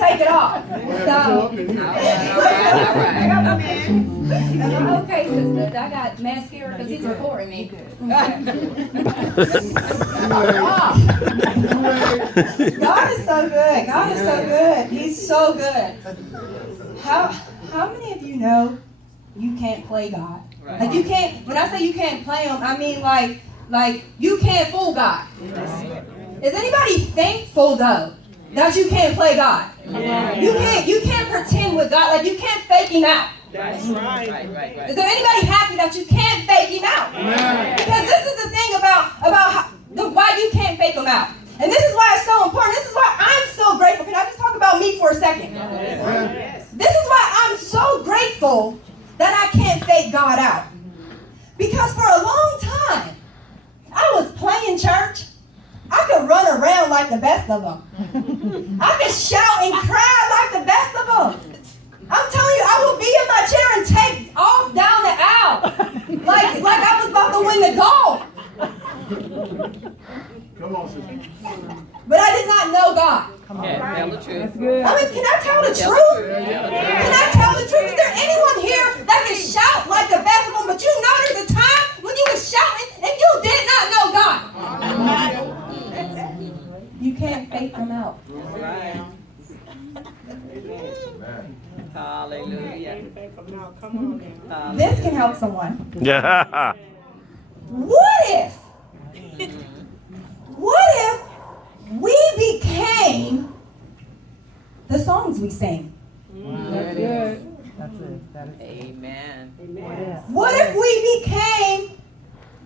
take it off. So, okay, sister, I got mascara because he's recording me. God is so good. God is so good. He's so good. How many of you know you can't play God? Right. Like you can't. When I say you can't play Him, I mean like you can't fool God. Is anybody thankful though that you can't play God? Yeah. You can't pretend with God. Like you can't fake Him out. That's right. Is there anybody happy that you can't fake Him out? Yeah. Because this is the thing about why you can't fake Him out. And this is why it's so important. This is why I'm so grateful. Can I just talk about me for a second? Yes. This is why I'm so grateful that I can't fake God out. Because for a long time, I was playing church. I could run around like the best of them. I could shout and cry like the best of them. I'm telling you, I would be in my chair and take off down the aisle like I was about to win the goal. Come on, sister. But I did not know God. Yeah, tell the truth. That's good. I mean, can I tell the truth? Can I tell the truth? Is there anyone here that can shout like the best of them, but you know there's a time when you were shouting and you did not know God? You can't fake them out. Right. Hallelujah. This can help someone. Yeah. What if we became the songs we sing? That's good. That's it. That is Amen. What if we became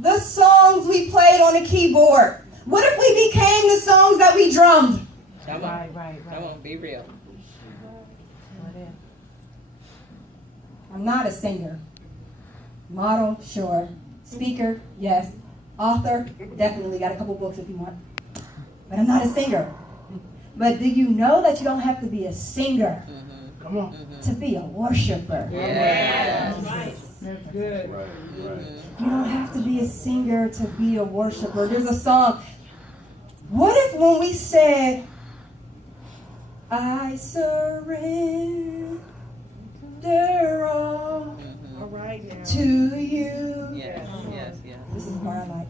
the songs we played on the keyboard? What if we became the songs that we drummed? Come on. Right. Come on, be real. I'm not a singer. Model, sure. Speaker, yes. Author, definitely got a couple books if you want. But I'm not a singer. But do you know that you don't have to be a singer to be a worshiper? Yes. That's good. You don't have to be a singer to be a worshiper. There's a song. What if when we said, I surrender all to you. Yes. This is the part I like.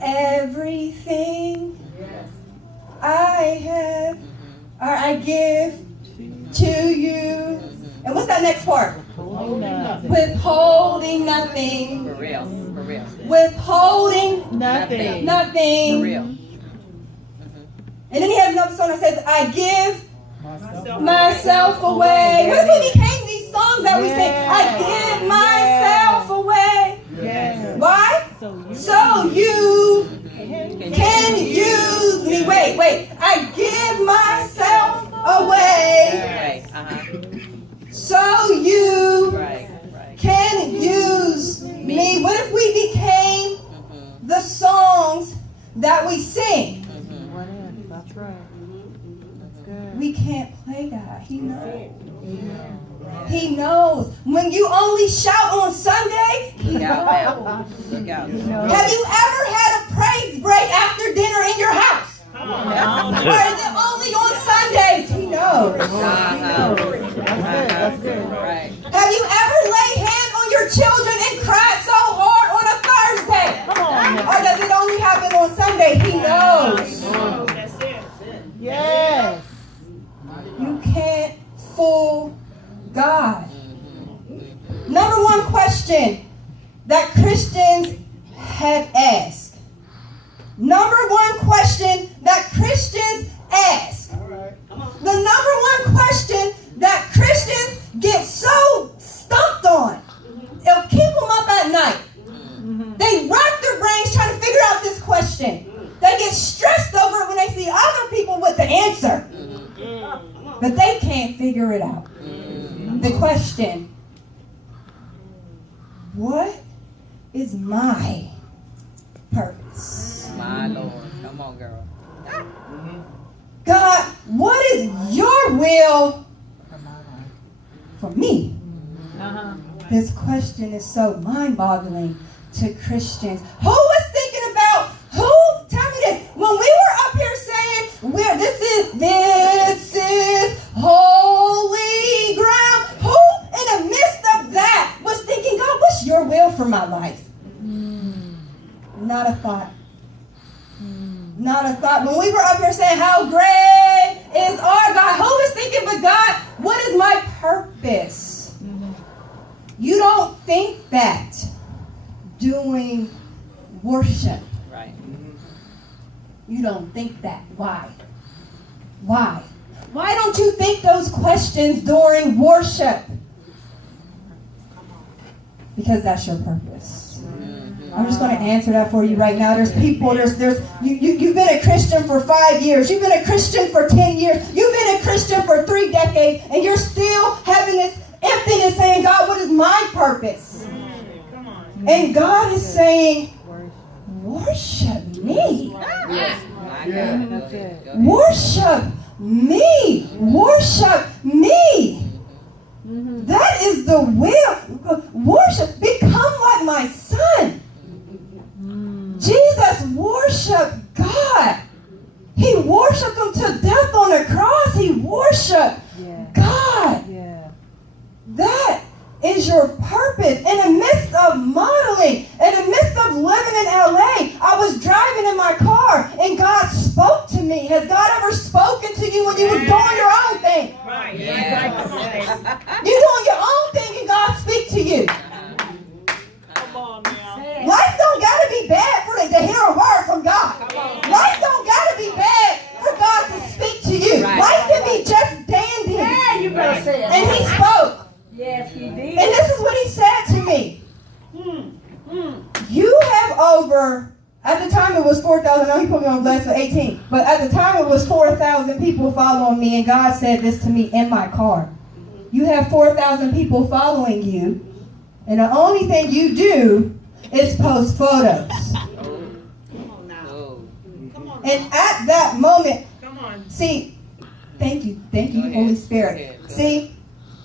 Everything I have, or I give to you. And what's that next part? Withholding nothing. For real. Withholding Nothing. nothing. For real. And then he has another song that says, I give myself away. What if we became these songs that we sing? I give myself away. Yes. Why? So you can use me. Wait. I give myself away. So you can use me. What if we became the songs that we sing? That's right. That's good. We can't play God. He knows. He knows. When you only shout on Sunday, He knows. Look out. Have you ever had a praise break after dinner in your house? Or is it only on Sundays? He knows. That's good. Right. Have you ever laid hand on your children and cried so hard on a Thursday? Come on. Or does it only happen on Sunday? He knows. Yes. You can't fool God. Number one question that Christians have asked. Number one question that Christians ask. The number one question that Christians get so stumped on. It'll keep them up at night. They rack their brains trying to figure out this question. They get stressed over it when they see other people with the answer. But they can't figure it out. The question, what is my purpose? My Lord. Come on, girl. God, what is your will for me? This question is so mind-boggling to Christians. Who was thinking about, tell me this, when we were up here saying, this is holy life. Not a thought. Not a thought. When we were up here saying how great is our God, who was thinking, but God, what is my purpose? You don't think that doing worship. Right. You don't think that. Why? Why? Why don't you think those questions during worship? Because that's your purpose. I'm just going to answer that for you right now. There's people, you've been a Christian for 5 years. You've been a Christian for 10 years. You've been a Christian for 3 decades. And you're still having this emptiness saying, God, what is my purpose? And God is saying, worship me. Worship me. Worship me. That is the will. Worship. Become like my son. Jesus worshiped God. He worshiped him to death on the cross. He worshiped God. That is your purpose. In the midst of modeling, in the midst of living in LA, I was driving in my car and God spoke to me. Has God ever spoken to you when you was doing your own thing? Right. You're doing your own thing and God speak to you. Come on now. Life don't gotta be bad for to hear a word from God. Life don't gotta be bad for God to speak to you. Life can be just dandy. Yeah, you better say it. And he spoke. Yes, he did. And this is what he said to me. You have over, at the time it was 4,000. I know he put me on blast for 18. But at the time it was 4,000 people following me. And God said this to me in my car. You have 4,000 people following you. And the only thing you do is post photos. Come on now. Come on. And at that moment, Come on. see, thank you, Holy Spirit. See,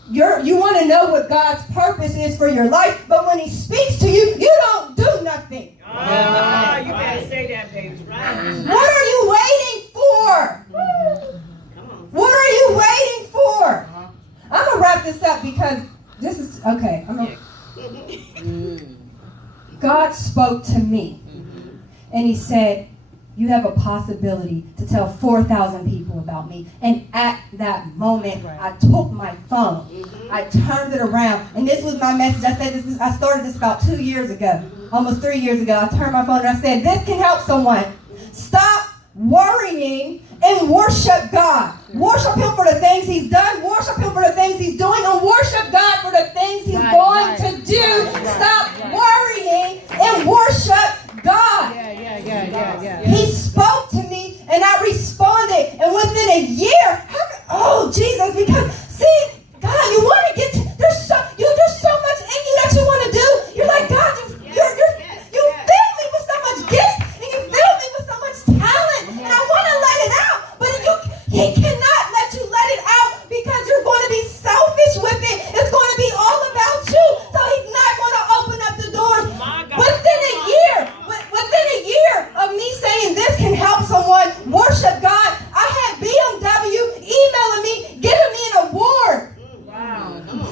you want to know what God's purpose is for your life, but when he speaks to you, you don't do nothing. Oh, you better say that, baby. Right. What are you waiting for? Come on. What are you waiting for? I'm going to wrap this up because this is, okay. God spoke to me and he said, you have a possibility to tell 4,000 people about me. And at that moment, I took my phone. I turned it around. And this was my message. I started this about 2 years ago, almost 3 years ago. I turned my phone and I said, this can help someone. Stop worrying and worship God. Worship him for the things he's done. Worship him for the things he's doing. And worship God for the things he's going to do. Stop worrying and worship God. He spoke to me and I responded. And within a year, oh Jesus, because see, God, you want to get to, there's so much in you that you want to do. You're like, God, you fill me with so much gifts and you fill me with so much talent. And I want to let it out. But he cannot let you let it out because you're going to be selfish with it. It's going to be all about you. So he's not going to open up the doors. Within a year of me saying this can help someone worship God, I had BMW emailing me, giving me an award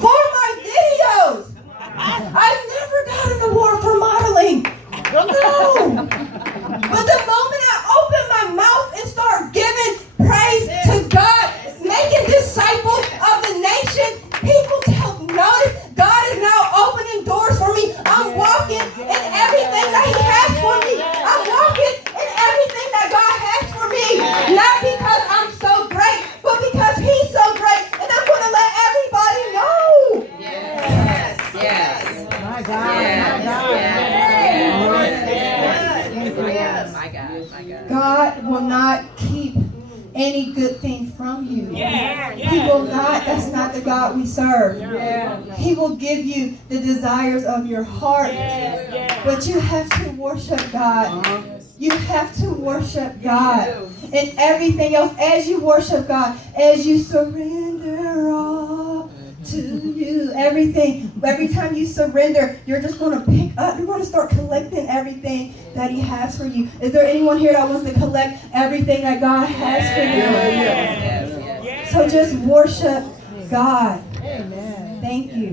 for my videos. I never got an award for modeling. No. But the moment I open my mouth and start giving praise to God, making disciples of the nation, people take notice. God is now opening doors for me. I'm walking in everything that he has for me. I'm walking in everything that God has for me. Not because I'm so great, but because he's so great. And I'm going to let everybody know. Yes. My God. My God. God will not keep any good thing from you. He will not. That's not the God we serve. He will give you the desires of your heart. But you have to worship God. You have to worship God. And everything else, as you worship God, as you surrender all to you, everything, every time you surrender, you're just going to pick up, you're going to start collecting everything that he has for you. Is there anyone here that wants to collect everything that God has for you? So just worship God. Amen. Thank you.